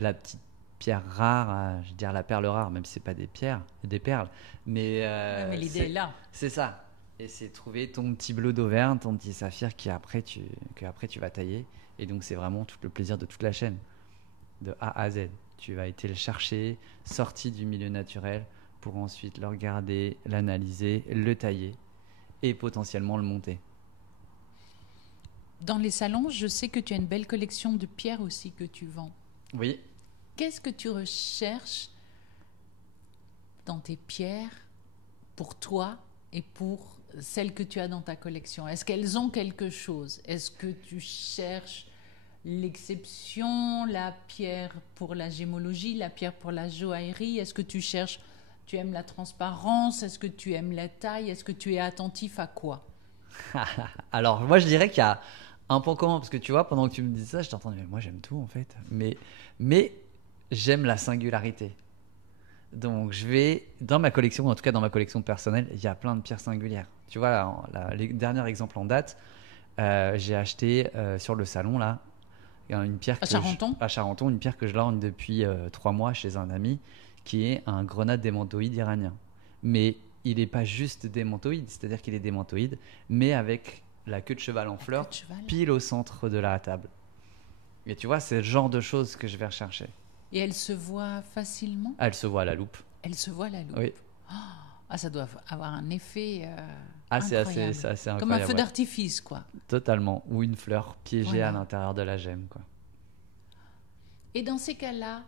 la petite pierre rare, je veux dire la perle rare, même si c'est pas des pierres, des perles. Mais l'idée est là. C'est ça. Et c'est trouver ton petit bleu d'Auvergne, ton petit saphir que après tu vas tailler. Et donc c'est vraiment tout le plaisir de toute la chaîne, de A à Z. Tu vas été le chercher, sorti du milieu naturel, pour ensuite le regarder, l'analyser, le tailler et potentiellement le monter. Dans les salons, je sais que tu as une belle collection de pierres aussi que tu vends. Oui. Qu'est-ce que tu recherches dans tes pierres pour toi et pour celles que tu as dans ta collection? Est-ce qu'elles ont quelque chose? Est-ce que tu cherches l'exception, la pierre pour la gémologie, la pierre pour la joaillerie? Est-ce que tu aimes la transparence? Est-ce que tu aimes la taille? Est-ce que tu es attentif à quoi? Alors, moi, je dirais qu'il y a un point commun, parce que tu vois, pendant que tu me dis ça, je t'entends, mais moi, j'aime tout, en fait. Mais j'aime la singularité. Donc, dans ma collection, en tout cas dans ma collection personnelle, il y a plein de pierres singulières. Tu vois, le dernier exemple en date, j'ai acheté sur le salon, là, une pierre à Charenton, une pierre que je lorgne depuis 3 mois chez un ami, qui est un grenade démantoïde iranien. Mais il n'est pas juste démantoïde, c'est-à-dire qu'il est démantoïde, mais avec la queue de cheval en fleurs, pile au centre de la table. Et tu vois, c'est le genre de choses que je vais rechercher. Et elle se voit facilement? Elle se voit à la loupe. Elle se voit à la loupe. Oui. Ah, ça doit avoir un effet c'est incroyable. assez incroyable. Comme un feu d'artifice, quoi. Totalement. Ou une fleur piégée à l'intérieur de la gemme, quoi. Et dans ces cas-là,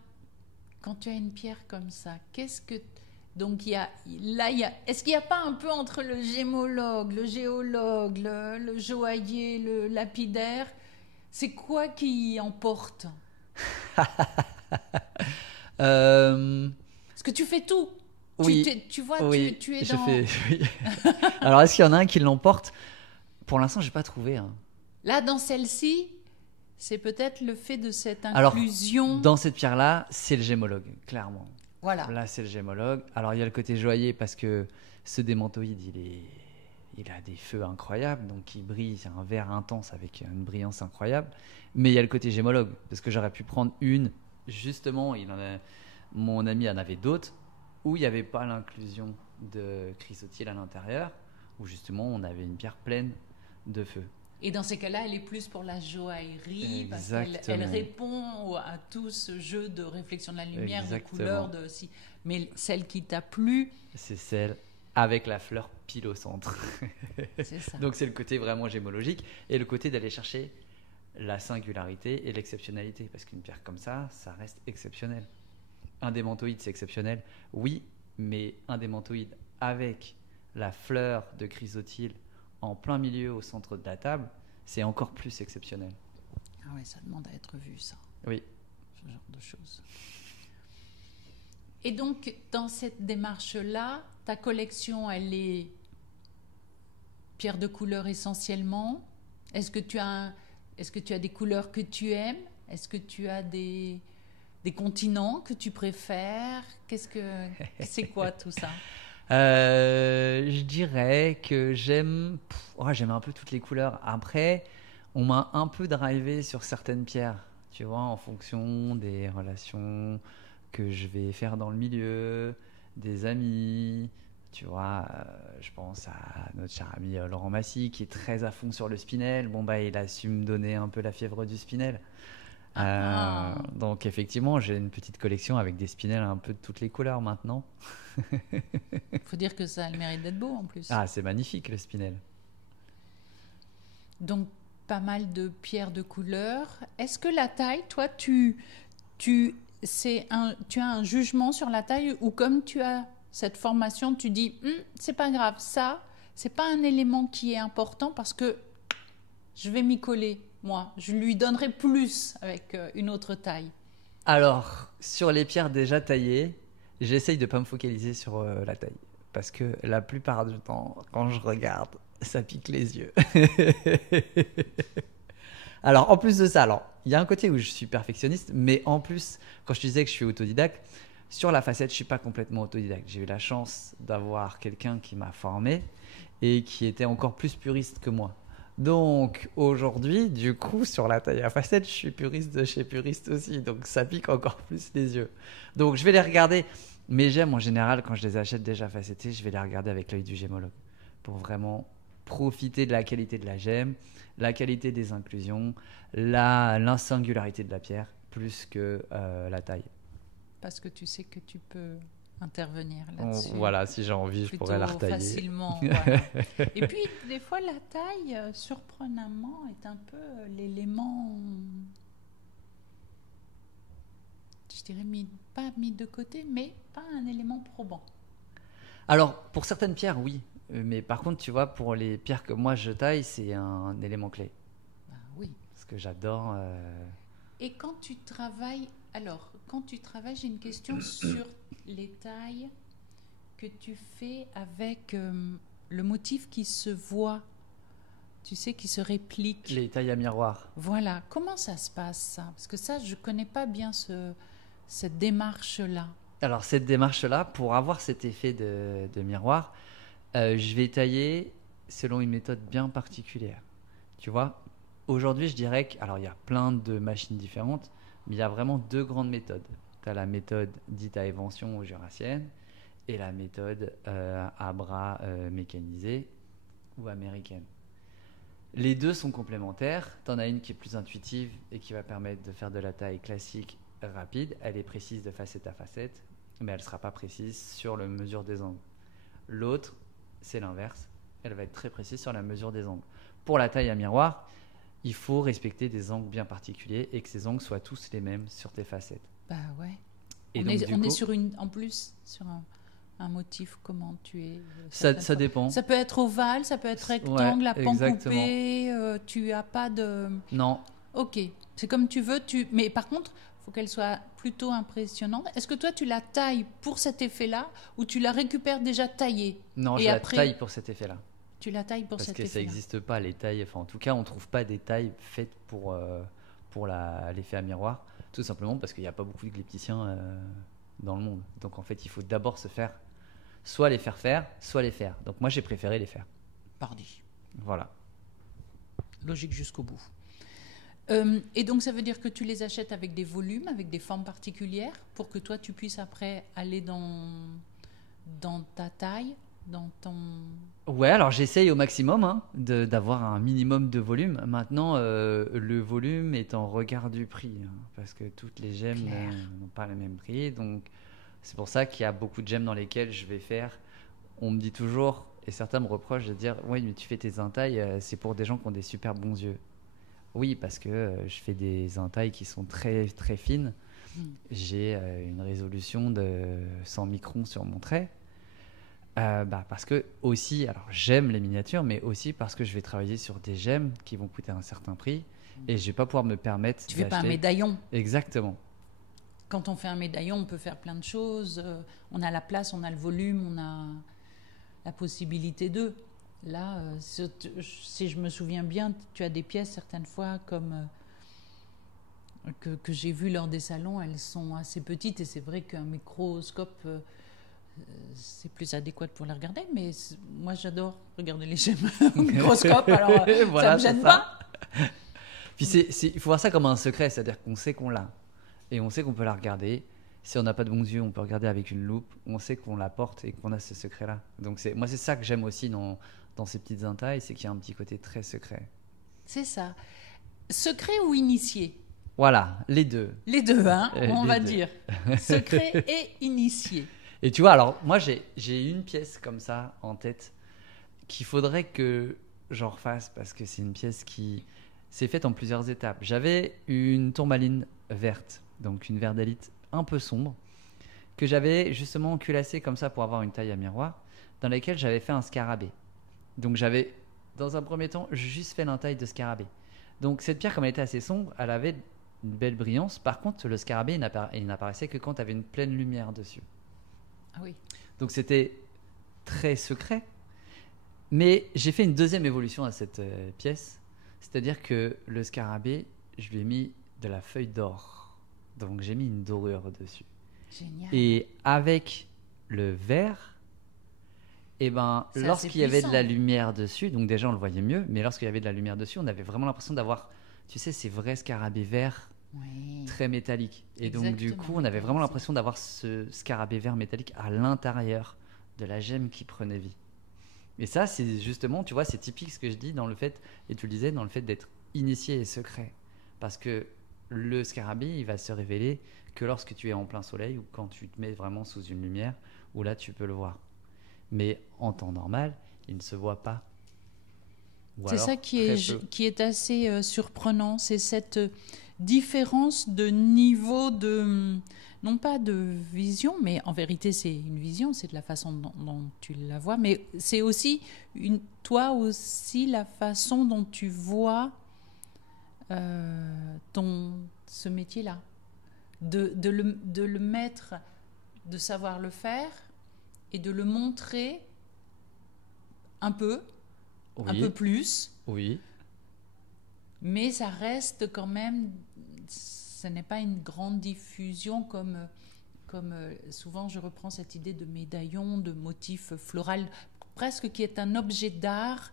quand tu as une pierre comme ça, qu'est-ce que... Donc, est-ce qu'il n'y a pas un peu entre le gémologue, le géologue, le joaillier, le lapidaire, c'est quoi qui emporte? Parce que tu fais tout. Oui, tu vois, oui, tu es dans... oui. Alors, est-ce qu'il y en a un qui l'emporte? Pour l'instant, je n'ai pas trouvé. Hein. Là, dans celle-ci, c'est peut-être le fait de cette inclusion. Alors, dans cette pierre-là, c'est le gémologue, clairement. Voilà. Là, c'est le gémologue. Alors, il y a le côté joaillier parce que ce démantoïde, il a des feux incroyables. Donc, il brille. C'est un vert intense avec une brillance incroyable. Mais il y a le côté gémologue parce que j'aurais pu prendre une. Justement, mon ami en avait d'autres où il n'y avait pas l'inclusion de chrysotile à l'intérieur, où justement, on avait une pierre pleine de feu. Et dans ces cas-là, elle est plus pour la joaillerie, parce qu'elle répond à tout ce jeu de réflexion de la lumière, de couleurs. Mais celle qui t'a plu... C'est celle avec la fleur pile au centre. C'est ça. Donc c'est le côté vraiment gémologique, et le côté d'aller chercher la singularité et l'exceptionnalité, parce qu'une pierre comme ça reste exceptionnel. Un démantoïde, c'est exceptionnel, oui, mais un démantoïde avec la fleur de chrysotile en plein milieu au centre de la table, c'est encore plus exceptionnel. Ah ouais, ça demande à être vu, ça. Oui. Ce genre de choses. Et donc, dans cette démarche-là, ta collection, elle est pierre de couleur essentiellement. Est-ce que tu as des couleurs que tu aimes? Est-ce que tu as des continents que tu préfères? C'est quoi tout ça? Je dirais que j'aime un peu toutes les couleurs. Après, on m'a un peu drivé sur certaines pierres, tu vois, en fonction des relations que je vais faire dans le milieu, des amis. Tu vois, je pense à notre cher ami Laurent Massy qui est très à fond sur le spinel. Bon, il a su me donner un peu la fièvre du spinel. Donc effectivement, j'ai une petite collection avec des spinels un peu de toutes les couleurs maintenant. Faut dire que ça a le mérite d'être beau en plus. Ah, c'est magnifique le spinel. Donc pas mal de pierres de couleur. Est-ce que la taille, toi, tu as un jugement sur la taille, ou comme tu as cette formation, tu dis c'est pas grave, ça c'est pas un élément qui est important parce que je vais m'y coller. Moi, je lui donnerai plus avec une autre taille. Alors, sur les pierres déjà taillées, j'essaye de ne pas me focaliser sur la taille. Parce que la plupart du temps, quand je regarde, ça pique les yeux. Alors, en plus de ça, il y a un côté où je suis perfectionniste, mais en plus, quand je te disais que je suis autodidacte, sur la facette, je ne suis pas complètement autodidacte. J'ai eu la chance d'avoir quelqu'un qui m'a formé et qui était encore plus puriste que moi. Donc aujourd'hui, du coup, sur la taille à facettes, je suis puriste de chez puriste aussi. Donc ça pique encore plus les yeux. Donc je vais les regarder. Mes gemmes, en général, quand je les achète déjà facettées, je vais les regarder avec l'œil du gémologue pour vraiment profiter de la qualité de la gemme, la qualité des inclusions, l'insingularité de la pierre, plus que la taille. Parce que tu sais que tu peux intervenir là-dessus. Voilà, si j'ai envie, je pourrais la retailler. Facilement. Voilà. Et puis, des fois, la taille, surprenamment, est un peu l'élément, je dirais, pas mis de côté, mais pas un élément probant. Alors, pour certaines pierres, oui. Mais par contre, tu vois, pour les pierres que moi je taille, c'est un élément clé. Oui. Parce que j'adore. Et quand tu travailles, j'ai une question sur les tailles que tu fais avec le motif qui se voit, tu sais, qui se réplique. Les tailles à miroir. Voilà. Comment ça se passe, ça? Parce que ça, je connais pas bien cette démarche-là. Alors, cette démarche-là, pour avoir cet effet de miroir, je vais tailler selon une méthode bien particulière. Tu vois, aujourd'hui, je dirais que, alors il y a plein de machines différentes, mais il y a vraiment deux grandes méthodes. Tu as la méthode dite à évention ou jurassienne et la méthode à bras mécanisé ou américaine. Les deux sont complémentaires. Tu en as une qui est plus intuitive et qui va permettre de faire de la taille classique rapide. Elle est précise de facette à facette, mais elle ne sera pas précise sur la mesure des angles. L'autre, c'est l'inverse. Elle va être très précise sur la mesure des angles. Pour la taille à miroir, il faut respecter des angles bien particuliers et que ces angles soient tous les mêmes sur tes facettes. Bah ouais. Et on est sur en plus sur un motif. Comment tu es? Ça dépend. Ça peut être ovale, ça peut être rectangle, à pan coupé. Tu as pas de. Non. Ok. C'est comme tu veux. Mais par contre, faut qu'elle soit plutôt impressionnante. Est-ce que toi tu la tailles pour cet effet-là ou tu la récupères déjà taillée? Non, et je après, la taille pour cet effet-là. Tu la tailles pour cet effet-là. Parce que ça n'existe pas les tailles. Enfin, en tout cas, on ne trouve pas des tailles faites pour l'effet à miroir. Tout simplement parce qu'il n'y a pas beaucoup de glypticiens dans le monde. Donc en fait, il faut d'abord se faire soit les faire, soit les faire. Donc moi, j'ai préféré les faire. Pardi. Voilà. Logique jusqu'au bout. Et donc ça veut dire que tu les achètes avec des volumes, avec des formes particulières, pour que toi tu puisses après aller dans ta taille, dans ton... Ouais, alors j'essaye au maximum d'avoir un minimum de volume. Maintenant, le volume est en regard du prix, parce que toutes les gemmes n'ont pas le même prix. Donc c'est pour ça qu'il y a beaucoup de gemmes dans lesquelles je vais faire. On me dit toujours, et certains me reprochent de dire, oui, mais tu fais tes entailles, c'est pour des gens qui ont des super bons yeux. Oui, parce que je fais des entailles qui sont très très fines. J'ai une résolution de 100 microns sur mon trait. Parce que aussi, alors j'aime les miniatures, mais aussi parce que je vais travailler sur des gemmes qui vont coûter un certain prix et je vais pas pouvoir me permettre. Tu fais pas un médaillon. Exactement. Quand on fait un médaillon, on peut faire plein de choses. On a la place, on a le volume, on a la possibilité de. Là, si je me souviens bien, tu as des pièces certaines fois comme que j'ai vues lors des salons, elles sont assez petites et c'est vrai qu'un microscope c'est plus adéquat pour les regarder, mais moi j'adore regarder les gemmes au microscope, alors voilà, ça me gêne pas. Puis il faut voir ça comme un secret, c'est-à-dire qu'on sait qu'on l'a et on sait qu'on peut la regarder. Si on n'a pas de bons yeux, on peut regarder avec une loupe. On sait qu'on la porte et qu'on a ce secret-là. Donc moi c'est ça que j'aime aussi dans ces petites entailles, c'est qu'il y a un petit côté très secret. C'est ça. Secret ou initié? Voilà, les deux. Les deux, on va dire. Secret et initié. Et tu vois, alors moi j'ai une pièce comme ça en tête qu'il faudrait que j'en refasse parce que c'est une pièce qui s'est faite en plusieurs étapes. J'avais une tourmaline verte, donc une verdalite un peu sombre, que j'avais justement culassée comme ça pour avoir une taille à miroir, dans laquelle j'avais fait un scarabée. Donc j'avais, dans un premier temps, juste fait l'entaille de scarabée. Donc cette pierre, comme elle était assez sombre, elle avait une belle brillance. Par contre, le scarabée, il n'apparaissait que quand tu avais une pleine lumière dessus. Ah oui. Donc c'était très secret. Mais j'ai fait une deuxième évolution à cette pièce. C'est-à-dire que le scarabée, je lui ai mis de la feuille d'or. Donc j'ai mis une dorure dessus. Génial. Et avec le vert, lorsqu'il y avait de la lumière dessus, donc déjà on le voyait mieux, mais lorsqu'il y avait de la lumière dessus, on avait vraiment l'impression d'avoir, tu sais, ces vrais scarabées verts, très métalliques. Et exactement. Donc du coup, on avait vraiment l'impression d'avoir ce scarabée vert métallique à l'intérieur de la gemme qui prenait vie. Et ça, c'est justement, tu vois, c'est typique ce que je dis dans le fait, et tu le disais, dans le fait d'être initié et secret. Parce que le scarabée, il va se révéler que lorsque tu es en plein soleil ou quand tu te mets vraiment sous une lumière, où là, tu peux le voir. Mais en temps normal, il ne se voit pas. C'est ça qui est assez surprenant, c'est cette différence de niveau de, non pas de vision, mais en vérité c'est une vision, c'est de la façon dont tu la vois, mais c'est aussi toi aussi la façon dont tu vois ce métier-là, de le mettre, de savoir le faire et de le montrer un peu plus. Oui. Mais ça reste quand même, ce n'est pas une grande diffusion comme souvent je reprends cette idée de médaillon, de motif floral, presque qui est un objet d'art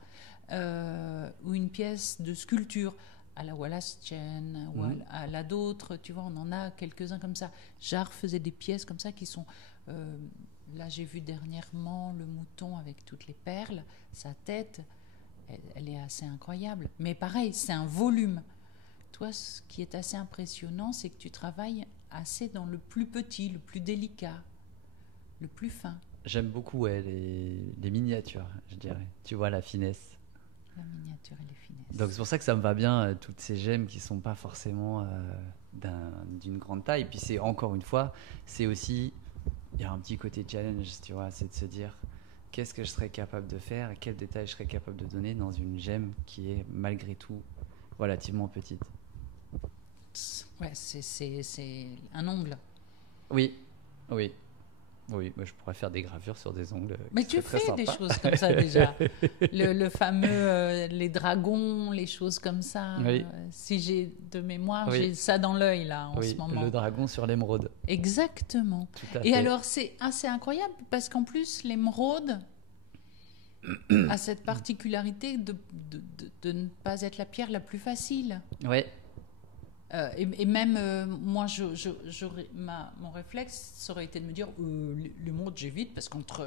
ou une pièce de sculpture à la Wallace Chen ou à la d'autres, tu vois, on en a quelques-uns comme ça. Jarre faisait des pièces comme ça qui sont... là, j'ai vu dernièrement le mouton avec toutes les perles, sa tête, elle est assez incroyable. Mais pareil, c'est un volume. Toi, ce qui est assez impressionnant, c'est que tu travailles assez dans le plus petit, le plus délicat, le plus fin. J'aime beaucoup les miniatures, je dirais. Tu vois, la finesse. La miniature et les finesses. Donc c'est pour ça que ça me va bien, toutes ces gemmes qui ne sont pas forcément d'une grande taille. Puis c'est encore une fois, c'est aussi, il y a un petit côté challenge, tu vois, c'est de se dire qu'est-ce que je serais capable de faire et quels détails je serais capable de donner dans une gemme qui est malgré tout relativement petite. Ouais, c'est un ongle. Oui, oui. Oui, moi je pourrais faire des gravures sur des ongles. Mais tu fais des choses comme ça déjà. Le fameux, les dragons, les choses comme ça. Oui. Si j'ai de mémoire, Oui. j'ai ça dans l'œil là en Oui, ce moment. le dragon sur l'émeraude. Exactement. Tout à Et fait. alors c'est assez incroyable parce qu'en plus l'émeraude a cette particularité de ne pas être la pierre la plus facile. Ouais. Et même moi, mon réflexe, ça aurait été de me dire l'émeraude, j'évite parce qu'entre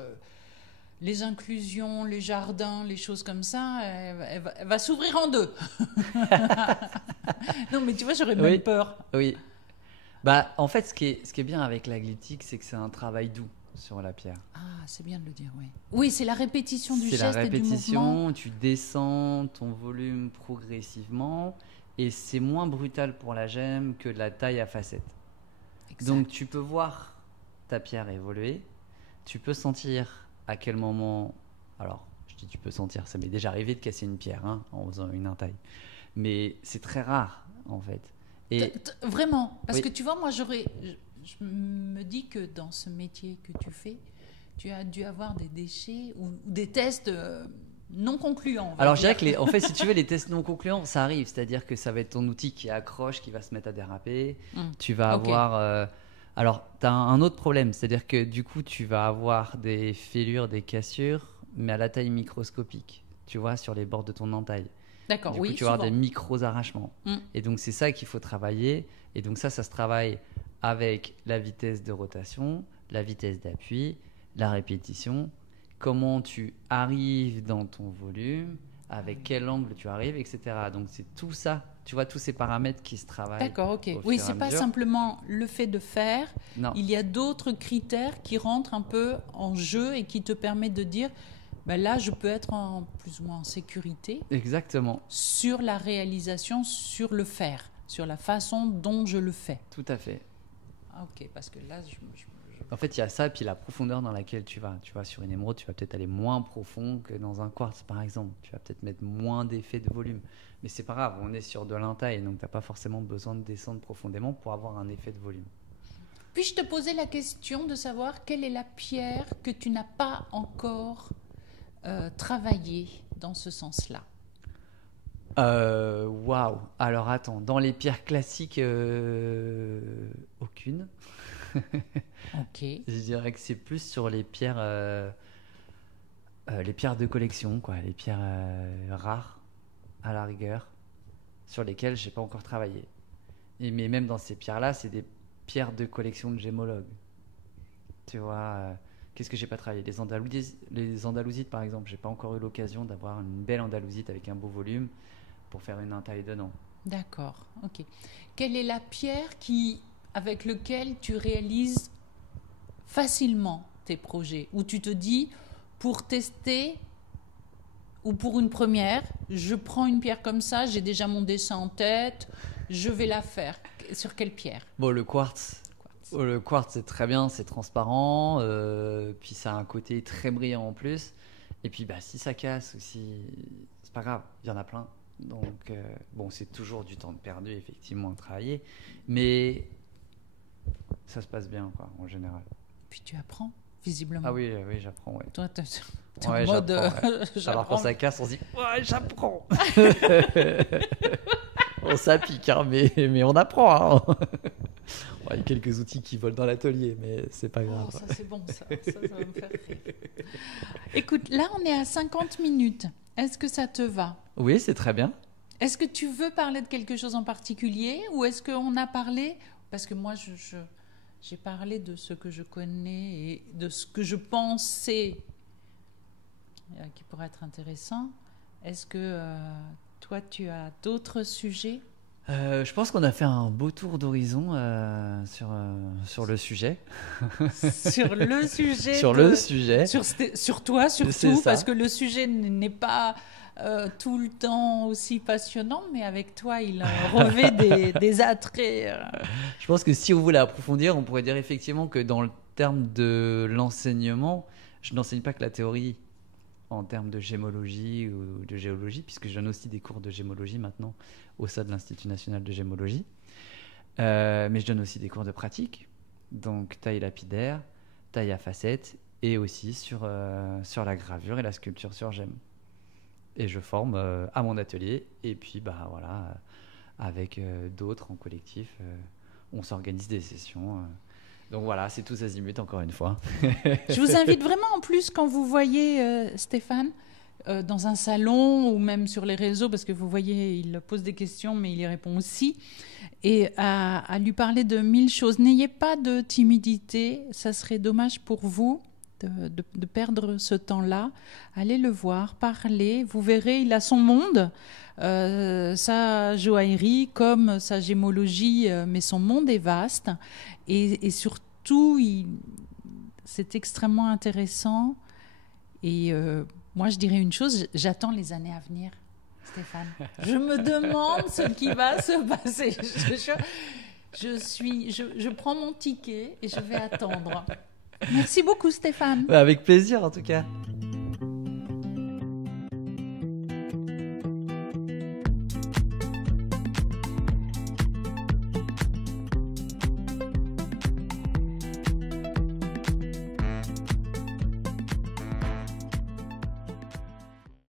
les inclusions, les jardins, les choses comme ça, elle va s'ouvrir en deux. Non, mais tu vois, j'aurais même peur. Oui. Bah, en fait, ce qui est bien avec la glyptique, c'est que c'est un travail doux sur la pierre. Ah, c'est bien de le dire, oui. Oui, c'est la répétition du geste et du mouvement. C'est la répétition, tu descends ton volume progressivement. Et c'est moins brutal pour la gemme que de la taille à facettes. Exact. Donc tu peux voir ta pierre évoluer. Tu peux sentir à quel moment... Alors, je dis tu peux sentir, ça m'est déjà arrivé de casser une pierre en faisant une entaille. Mais c'est très rare, en fait. Et... Vraiment. Parce que tu vois, moi, je me dis que dans ce métier que tu fais, tu as dû avoir des déchets ou des tests... non concluant. Alors je dirais que en fait, si tu veux, les tests non concluants, ça arrive, c'est-à-dire que ça va être ton outil qui accroche, qui va se mettre à déraper. Tu vas avoir. Alors, tu as un autre problème, c'est-à-dire que du coup, tu vas avoir des fêlures, des cassures, mais à la taille microscopique. Tu vois, sur les bords de ton entaille. D'accord. Du coup, oui. tu vas avoir des micros arrachements. Et donc c'est ça qu'il faut travailler. Et donc ça se travaille avec la vitesse de rotation, la vitesse d'appui, la répétition. Comment tu arrives dans ton volume, avec quel angle tu arrives, etc. Donc c'est tout ça, tu vois, tous ces paramètres qui se travaillent. D'accord, ok. Oui, c'est pas simplement le fait de faire. Non. Il y a d'autres critères qui rentrent un peu en jeu et qui te permettent de dire, ben là, je peux être plus ou moins en sécurité. Exactement. Sur la réalisation, sur le faire, sur la façon dont je le fais. Tout à fait. Ah, ok, parce que là, En fait, il y a ça, puis la profondeur dans laquelle tu vas. Tu vois, sur une émeraude, tu vas peut-être aller moins profond que dans un quartz, par exemple. Tu vas peut-être mettre moins d'effet de volume. Mais c'est pas grave, on est sur de l'intaille, donc tu n'as pas forcément besoin de descendre profondément pour avoir un effet de volume. Puis-je te poser la question de savoir quelle est la pierre que tu n'as pas encore travaillée dans ce sens-là? Waouh. Alors attends, dans les pierres classiques, aucune. Ok. Je dirais que c'est plus sur les pierres de collection, quoi, les pierres rares à la rigueur, sur lesquelles j'ai pas encore travaillé. Mais même dans ces pierres-là, c'est des pierres de collection de gémologues. Tu vois, qu'est-ce que j'ai pas travaillé? Les andalousites, par exemple, j'ai pas encore eu l'occasion d'avoir une belle andalusite avec un beau volume pour faire une entaille dedans. D'accord, ok. Quelle est la pierre avec laquelle tu réalises facilement tes projets, où tu te dis, pour tester ou pour une première, je prends une pierre comme ça, j'ai déjà mon dessin en tête, je vais la faire. Sur quelle pierre? Bon, le quartz. Le quartz, c'est très bien, c'est transparent, puis ça a un côté très brillant en plus. Et puis, si ça casse aussi, c'est pas grave, il y en a plein. Donc, bon, c'est toujours du temps de perdu, effectivement, de travailler. Mais ça se passe bien, quoi, en général. Puis tu apprends, visiblement. Ah oui, oui, j'apprends, ouais. Toi, t'es Ouais, en mode... j'apprends, ouais. Alors quand ça casse, on se dit « Ouais, j'apprends !» On s'applique, hein, mais on apprend. Hein. Il y a quelques outils qui volent dans l'atelier, mais c'est pas grave. Oh, ça c'est bon, ça va me faire rire. Écoute, là on est à 50 minutes. Est-ce que ça te va? Oui, c'est très bien. Est-ce que tu veux parler de quelque chose en particulier ou est-ce qu'on a parlé? Parce que moi, j'ai parlé de ce que je connais et de ce que je pensais qui pourrait être intéressant. Est-ce que toi, tu as d'autres sujets? Je pense qu'on a fait un beau tour d'horizon sur le sujet. Sur le sujet. Sur le sujet. Sur toi, surtout, parce que le sujet n'est pas tout le temps aussi passionnant, mais avec toi, il revêt des attraits. Je pense que si on voulait approfondir, on pourrait dire effectivement que dans le terme de l'enseignement, je n'enseigne pas que la théorie en termes de gémologie ou de géologie, puisque je donne aussi des cours de gémologie maintenant au sein de l'Institut national de gémologie. Mais je donne aussi des cours de pratique, donc taille lapidaire, taille à facettes, et aussi sur la gravure et la sculpture sur gemme. Et je forme à mon atelier, et puis voilà, avec d'autres en collectif, on s'organise des sessions. Donc voilà, c'est tous azimuts encore une fois. Je vous invite vraiment en plus quand vous voyez Stéphane dans un salon ou même sur les réseaux, parce que vous voyez, il pose des questions mais il y répond aussi, et à lui parler de 1000 choses. N'ayez pas de timidité, ça serait dommage pour vous de perdre ce temps-là. Allez le voir, parlez, vous verrez, il a son monde, sa joaillerie comme sa gémologie, mais son monde est vaste et surtout c'est extrêmement intéressant. Et moi je dirais une chose, j'attends les années à venir, Stéphane. Je me demande ce qui va se passer. Je prends mon ticket et je vais attendre. Merci beaucoup, Stéphane. Avec plaisir, en tout cas.